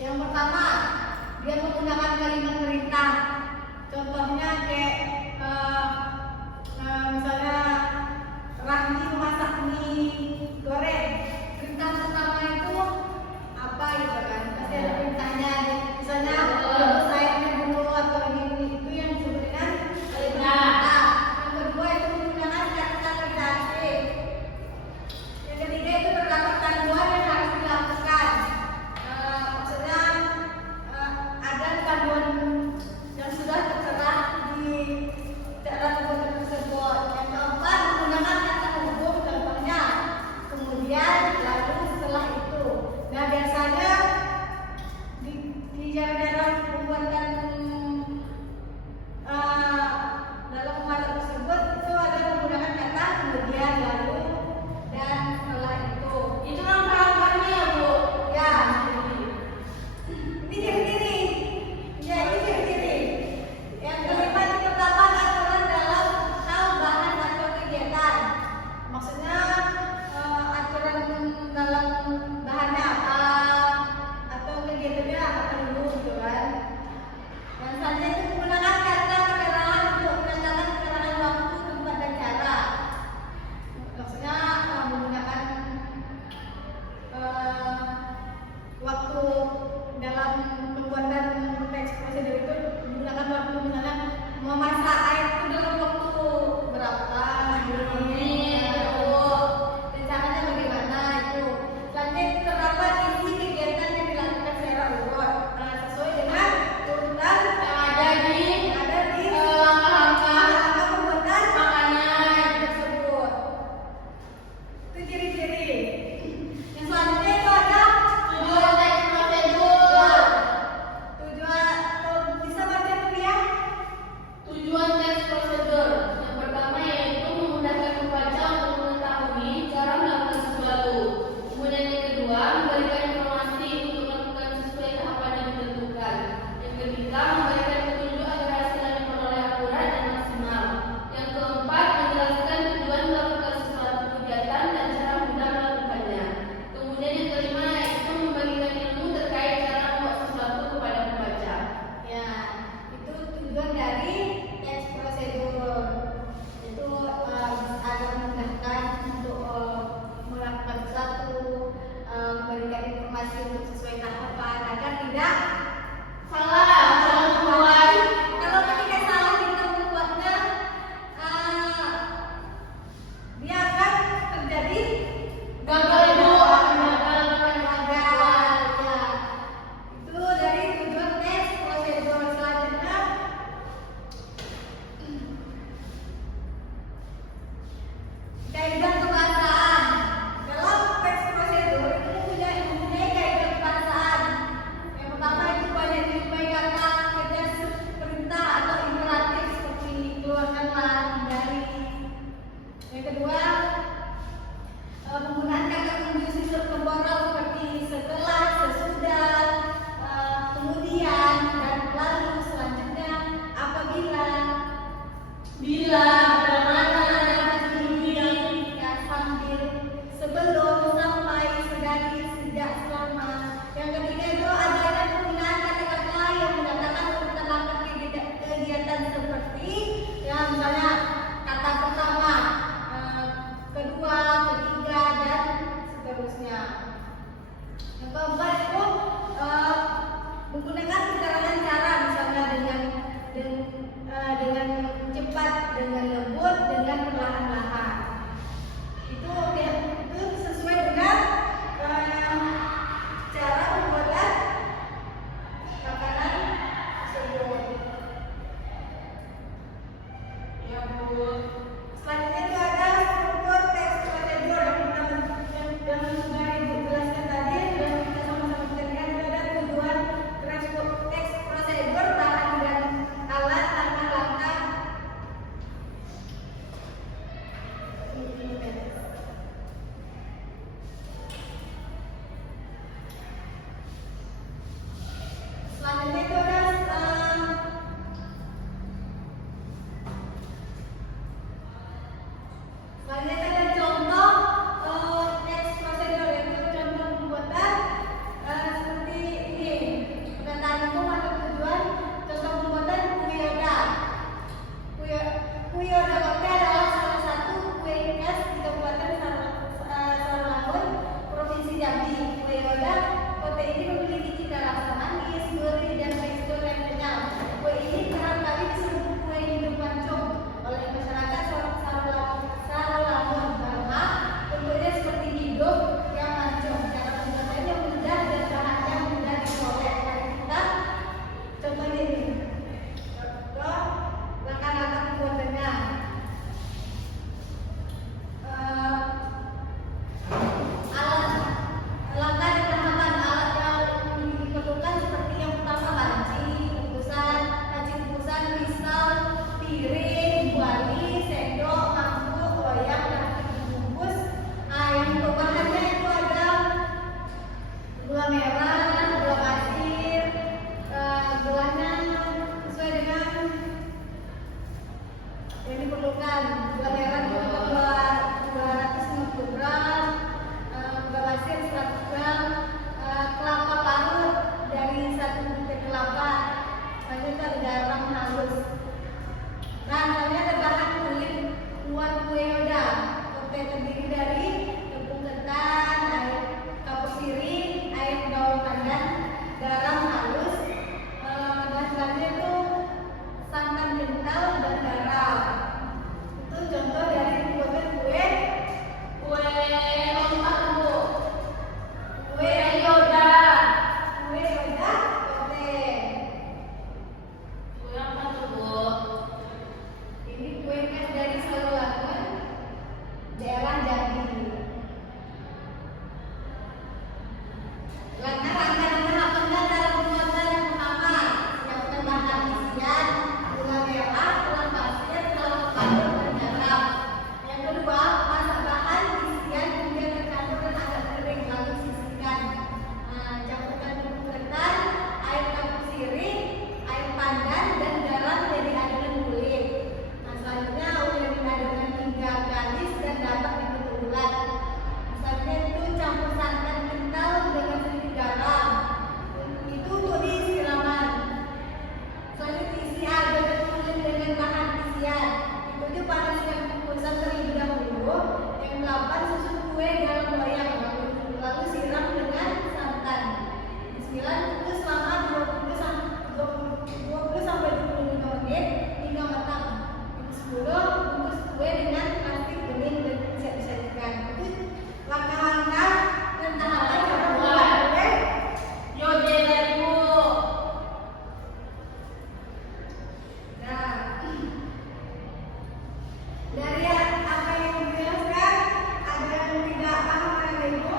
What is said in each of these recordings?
Yang pertama, dia menggunakan kalimat perintah. Bila berlawanan diri ya sambil sebelum sampai sedari sejak selama. Yang ketiga itu adalah penggunaan kata-kata yang mendatangkan urutan kegiatan seperti yang mana kata pertama, kedua, ketiga dan seterusnya. Yang keempat itu menggunakan keterangan cara misalnya dengan cepat, dengan lembut, dengan perlahan-lahan. Itu sesuai dengan cara pembuatan makanan tersebut. Ya Bu. Selanjutnya itu ada struktur teks prosedur yang sudah Ibu jelaskan tadi, dan kita sama-sama bicarakan. Itu ada tujuan teks prosedur, bahan dan alat, langkah-langkah. Selanjutnya itu ada contoh teks prosedur, yaitu contoh pembuatan seperti ini. Perkataan umum atau tujuan. Contoh pembuatan kue yoda. Kue yoda kopi adalah salah satu kue khas di Kabupaten Sarawangun, Provinsi Jambi. Kue yoda kopi ini memiliki cita rasa manis, gurih, dan tekstur yang kenyal. Kue ini kerap kali disebut kue hidup mancung oleh masyarakat Sarawangun karena bentuknya seperti hidup yang mancung. Cara pembuatannya mudah dan bahannya mudah diperoleh. Kita contohnya ini. Contoh langkah-langkah pembuatannya. Alat, langkah dan tahapan alat yang diperlukan seperti yang pertama panci kukusan, pisau, piring, kuali, sendok, mangkuk, loyang, plastik bungkus. Yang bahannya itu ada gula merah, gula pasir, gulanya sesuai dengan yang diperlukan. Gula merah diperlukan 250 gram, gula pasir 100 gram, kelapa parut dari 1 butir kelapa. Selanjutnya ada garam halus. Nah, selanjutnya ada bahan kulit buat kue yoda. Kopi terdiri dari tepung ketan, air kapur sirih, air daun pandan, garam halus, dan selanjutnya itu santan kental dan garam. Itu contoh dari pembuatan kue apa Bu? Kue yoda. Kue yoda kopi. Kue apa tuh Bu? Ini kue khas dari Sarawangun, daerah Jambi. Langkah-langkah dan tahapan cara pembuatan yang pertama, siapkan bahan isian, gula merah, gula pasir, kelapa parut, dan garam. Yang kedua, masak bahan isian hingga tercampur dan agak kering, lalu sisihkan. Campurkan tepung ketan, air kapur sirih, air pandan, dan garam jadi adonan kulit. Selanjutnya uleni adonan hingga garis dan dapat dibentuk bulat. Selanjutnya itu campur santan kental dengan sedikit garam. Itu untuk disiraman. Selanjutnya isi adonan kulit dengan bahan isian. Itu panaskan kukusan terlebih dahulu. Yang 8, susun kue dalam loyang, lalu siram dengan santan. 9, kukus selama 20 sampai 25 menit hingga matang. 10, bungkus kue dengan plastik bening dan bisa disajikan. Itu langkah-langkah dan tahapan cara membuat kue yoda dari Bu. Nah, dari apa yang dijelaskan, ada yang tidak paham ada Ibu?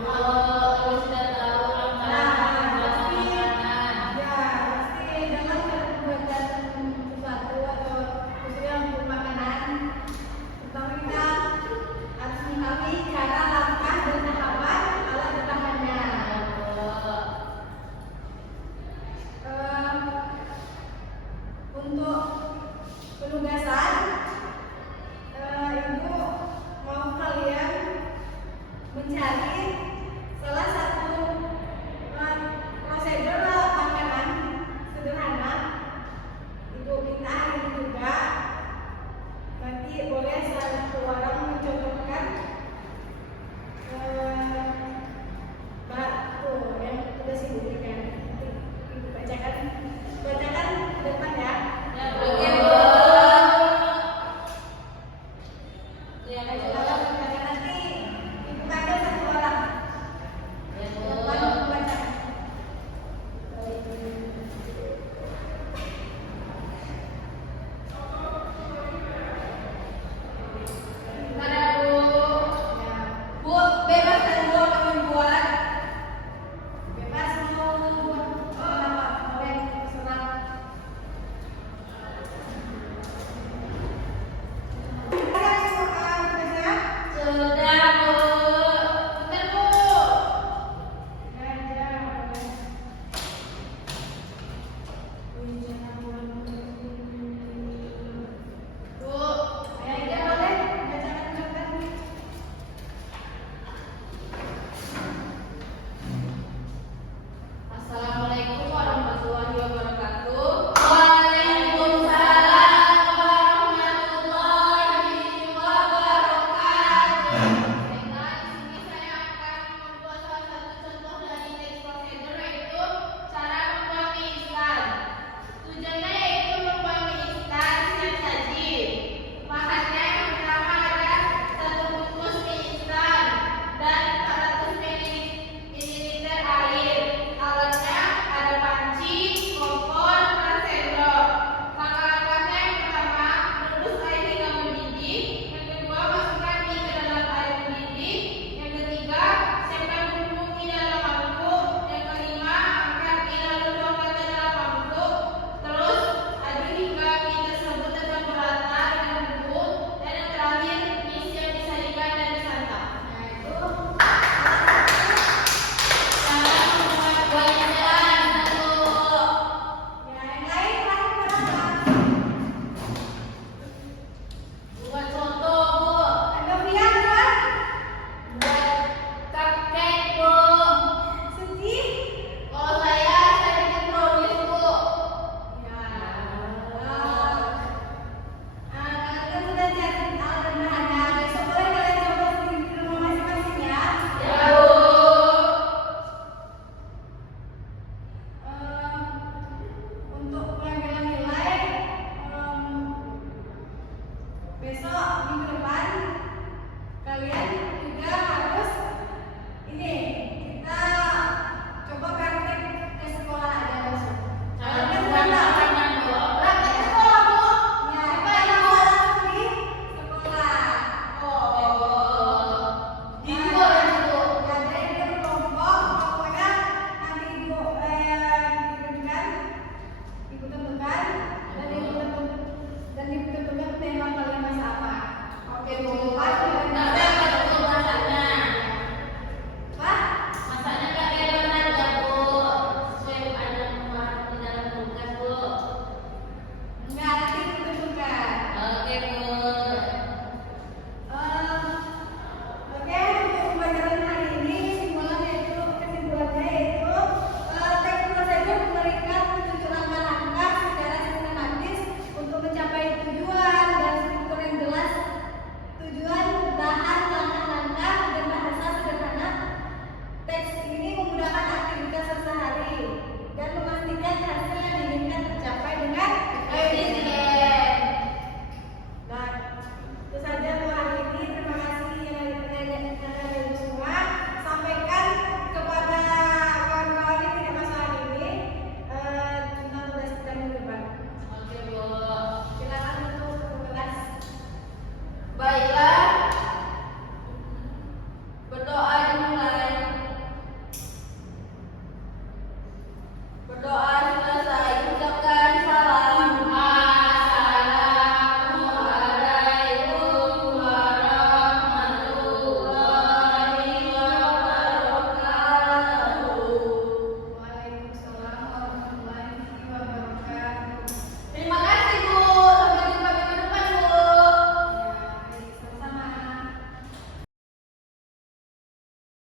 Kalau sudah tahu langkah Semoga